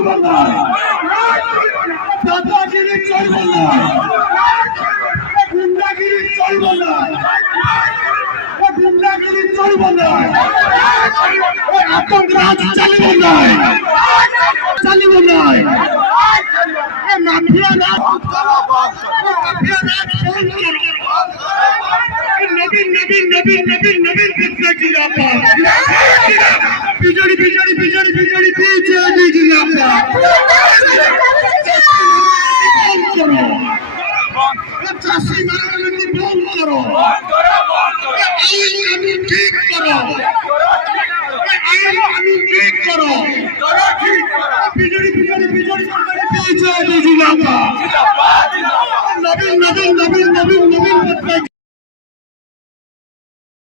চলবে না, দাদাগিরি চলবে না, গুন্ডাগিরি চলবে না, গুন্ডাগিরি চলবে না, আতঙ্ক রাজ চলবে না, চলবে না, মাফিয়া রাজ, মাফিয়া রাজ চলবে না। নবীন নবীন নবীন নবীন নবীন কিতনা জিরাপা BJD BJD BJD BJD BJD জিরাপা করো চাষি মারামারি বন্ধ করো, আইন কানুন ঠিক করো, আইন কানুন ঠিক করো, বিজেডি বিজেডি বিজেডি বিজেডি জিরাপা নবীন নবীন নবীন নবীন নবীন